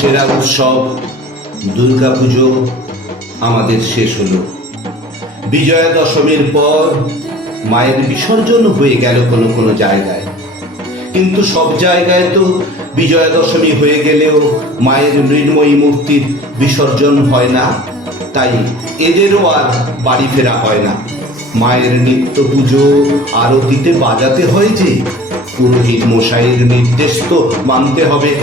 সেরা উৎসব দুর্গাপুজো আমাদের শেষ হলো। বিজয়া দশমীর পর মায়ের বিসর্জন হয়ে গেল কোনো কোনো জায়গায়। কিন্তু সব জায়গায় তো বিজয়া দশমী হয়ে গেলেও মায়ের মৃন্ময়ী মূর্তির বিসর্জন হয় না। তাই এদেরও আর বাড়ি ফেরা হয় না। মায়ের নিত্য পুজো আরতিতে বাজাতে হয় যে, পুরোহিত মশাইয়ের নির্দেশ তো মানতে হবে।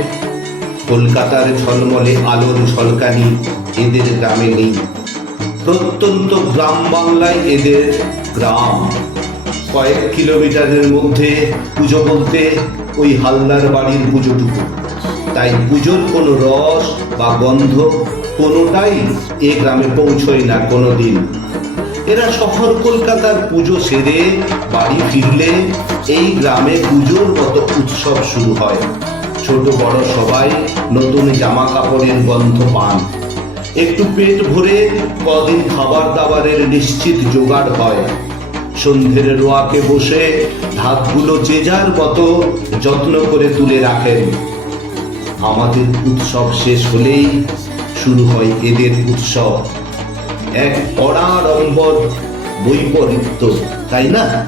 কলকাতার ঝলমলে আলোর ঝলকানি এদের গ্রামে নেই। প্রত্যন্ত গ্রাম বাংলায় এদের গ্রাম। কয়েক কিলোমিটারের মধ্যে পুজো বলতে ওই হালদার বাড়ির পুজোটুকু। তাই পুজোর কোনো রস বা গন্ধ কোনোটাই এ গ্রামে পৌঁছয় না কোনো দিন এরা শহর কলকাতার পুজো সেরে বাড়ি ফিরলে এই গ্রামে পুজোর মতো উৎসব শুরু হয়। ছোট বড় সবাই নতুন জামা কাপড়ের গন্ধ পান। একটু পেট ভরে কদিন খাবার দাবারের নিশ্চিত জোগাড় হয়। সন্ধ্যের রোয়াকে বসে ধাতগুলো যে যার মতো যত্ন করে তুলে রাখেন। আমাদের উৎসব শেষ হলেই শুরু হয় এদের উৎসব। এক অড়াড়ম্বর বৈপরীত্য, তাই না?